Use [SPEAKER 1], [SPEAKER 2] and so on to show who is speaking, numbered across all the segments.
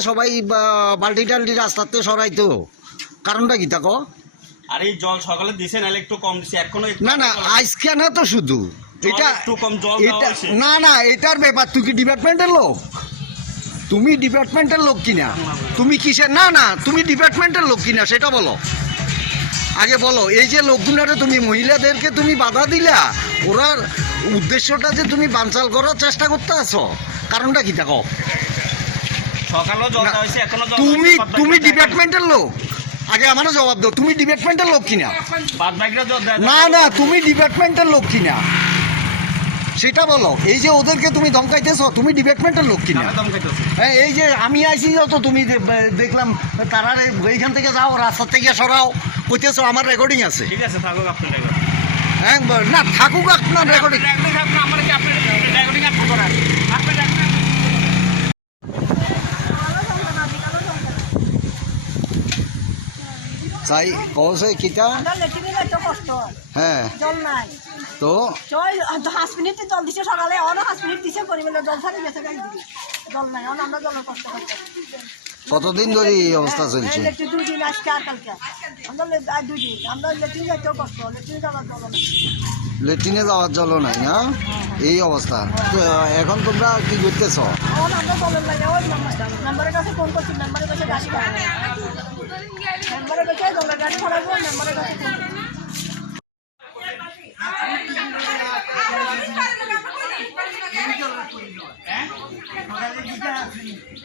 [SPEAKER 1] সবাই বা- বালতি টালটি রাস্তাতে সরাইতো। কারণটা কি তাকো
[SPEAKER 2] আর এই জল সকালে দিছে নাহলে একটু কম দিছে। এখনও
[SPEAKER 1] না না আজকে না তো শুধু। এটা
[SPEAKER 2] একটু কম জল
[SPEAKER 1] এটা না না এটার ব্যাপার তুই কি ডিপার্টমেন্টের লোক? তুমি ডিপার্টমেন্টের লোক কিনা? তুমি কিসের না না তুমি ডিপার্টমেন্টের লোক কিনা সেটা বলো। আগে বলো এই যে লোকগুলারে তুমি মহিলাদেরকে তুমি বাধা দিলা ওরার উদ্দেশ্যটা যে তুমি বানচাল করার চেষ্টা করতে আছো কারণটা কি দেখো?
[SPEAKER 2] সকালেও জল দেওয়া হয়েছে এখনও জল
[SPEAKER 1] তুমি তুমি ডিপার্টমেন্টের লোক। আগে আমারও জবাব দাও তুমি ডিপার্টমেন্টের লোক কিনা? না। না তুমি ডিপার্টমেন্টের লোক কিনা? সেটা বলো এই যে ওদেরকে তুমি ধমকাইতেছো তুমি ডিপার্টমেন্টের লোক কিনা? হ্যাঁ এই যে আমি আইসি যত তুমি দেখলাম তারা এইখান থেকে যাও রাস্তা থেকে সরাও কইতেছো আমার রেকর্ডিং আছে।
[SPEAKER 2] ঠিক আছে থাকুক আপনার
[SPEAKER 1] হ্যাঁ না থাকুক আপনার রেকর্ডিং
[SPEAKER 2] আমার রেকর্ডিং আপনি করেন আপনি রেকর্ডিং
[SPEAKER 1] চাই কৌছে কিতা
[SPEAKER 3] আমরা লেট্রিনে যাইতে কষ্ট হয়।
[SPEAKER 1] হ্যাঁ
[SPEAKER 3] জল নাই
[SPEAKER 1] তো
[SPEAKER 3] জল পাঁচ মিনিট জল দিছে সকালে অনেক পাঁচ মিনিট দিছে পরিমাণে জল ছাড়ি গেছে গাড়ি দিবি জল নাই অন আমরা জলের কষ্ট করতে
[SPEAKER 1] কতদিন ধরে এই অবস্থা চলছে
[SPEAKER 3] লেট্রিন দুই দিন আজকে আর কালকে আমরা লে- আর দুই দিন। আমরা লেট্রিন যাইতেও কষ্ট লেট্রিন যাওয়ার জল নাই।
[SPEAKER 1] লেট্রিনে যাওয়ার জল নাই না? এই অবস্থা। তো এখন তোমরা কি করতেছ?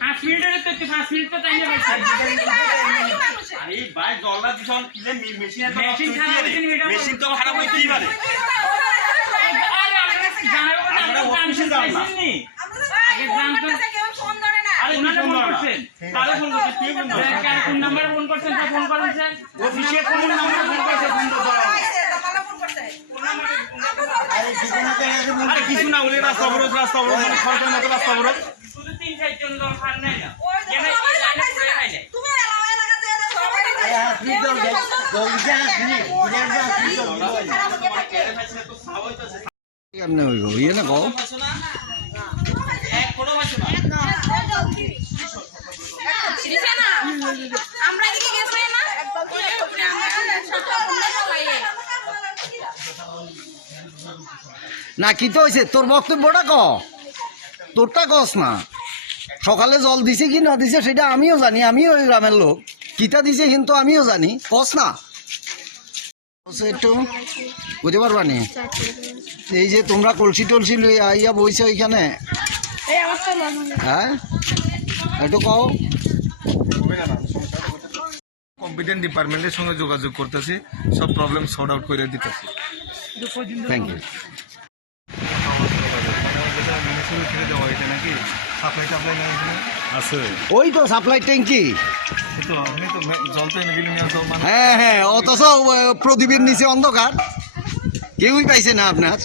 [SPEAKER 4] পাঁচ মিনিটের তো পাঁচ মিনিট তো টাইম
[SPEAKER 2] আরে ভাই জলটা দিছন কি যে
[SPEAKER 4] মেশিন খারাপ হয়েছে
[SPEAKER 2] মেশিন তো খারাপ হইতেই পারে
[SPEAKER 4] আমরা জানাব না,
[SPEAKER 2] আমরা
[SPEAKER 4] আমরা
[SPEAKER 2] অফিসে যাব না।
[SPEAKER 4] আগে জানতে
[SPEAKER 2] আরে ফোন
[SPEAKER 4] ফোন
[SPEAKER 2] ধরে না।
[SPEAKER 4] করছেন
[SPEAKER 2] কারে ফোন করছে কে ফোন করছে
[SPEAKER 4] স্যার, কোন নাম্বারে ফোন করছেন তা ফোন করুন স্যার
[SPEAKER 2] অফিসে কোন নাম্বার ফোন করছে ফোন তো ধরা আরে কিছু না বলে রাস্তা অবরোধ রাস্তা অবরোধ মানে সরকারের মতো রাস্তা অবরোধ
[SPEAKER 4] শুধু তিন চারজন লোক হার নাই না।
[SPEAKER 1] কেমনে হইব ইয়ে না
[SPEAKER 2] কোনো ভাষা না
[SPEAKER 5] আমরা এদিকে গেছি না
[SPEAKER 1] না কি তো হয়েছে তোর বক্তব্যটা ক? তোরটা কস না। সকালে জল দিছে কি না দিছে সেটা আমিও জানি আমিও ওই গ্রামের লোক। কিতা দিছে কিন্তু আমিও জানি। কস না। একটু। বুঝতে পারবা নি? এই যে তোমরা কলসি টলসি লই আইয়া বইছে ওইখানে হ্যাঁ? একটু কও।
[SPEAKER 6] কম্পিটেন্ট ডিপার্টমেন্টের সঙ্গে যোগাযোগ করতেছি সব প্রবলেম সর্ট আউট করে দিতেছি।
[SPEAKER 1] থ্যাংক ইউ ওই তো সাপ্লাই ট্যাঙ্কি
[SPEAKER 6] মানে
[SPEAKER 1] হ্যাঁ হ্যাঁ অথচ প্রদীপের নিচে অন্ধকার। কেউই পাইছে না আপনার।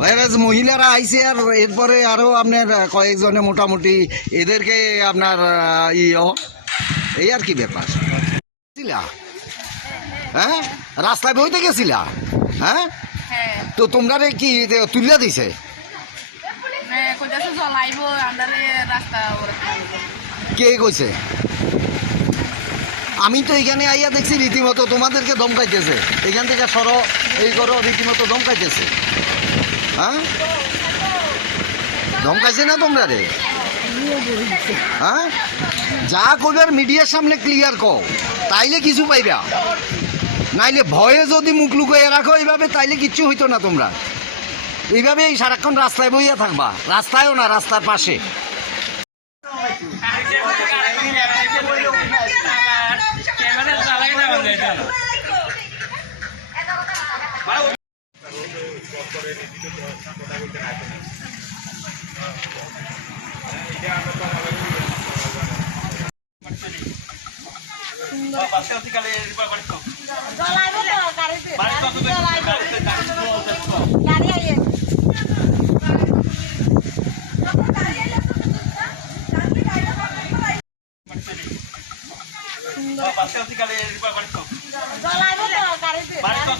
[SPEAKER 1] ভাইরাস মহিলারা আইছে আর এরপরে আরও আপনার কয়েকজনে মোটামুটি এদেরকে আপনার ইয়ে এই আর কি ব্যাপার। ছিলা হ্যাঁ? রাস্তায় বইতে গেছিলা? হ্যাঁ?
[SPEAKER 5] হ্যাঁ।
[SPEAKER 1] তো তোমরা কি তুলিয়া দিছে?
[SPEAKER 5] হ্যাঁ
[SPEAKER 1] কে কইছে? আমি তো এখানে আইয়া দেখছি রীতিমতো তোমাদেরকে ধমকাইতেছে। এখান থেকে সরো এই করো রীতিমতো ধমকাইতেছে। হ্যাঁ? ধমকাইছে না তোমরা রে? হ্যাঁ? যা কইবার মিডিয়ার সামনে ক্লিয়ার কও। তাইলে কিছু পাইবা। নাইলে ভয়ে যদি মুখ লুকাই রাখো, এইভাবে তাইলে কিচ্ছু হইতো না তোমরা। এইভাবে এই সারাক্ষণ রাস্তায় বইয়া থাকবা। রাস্তায়ও না, রাস্তার পাশে।
[SPEAKER 2] বাসে অতিকালে বাড়ি তো
[SPEAKER 3] জলাইবো তো গাড়িতে।
[SPEAKER 2] বাড়ি তো
[SPEAKER 3] জলাইবো
[SPEAKER 2] গাড়িতে গাড়ি
[SPEAKER 3] আইয়ে।
[SPEAKER 2] বাসে অতিকালে বাড়ি তো
[SPEAKER 3] তো
[SPEAKER 2] বাড়ি তো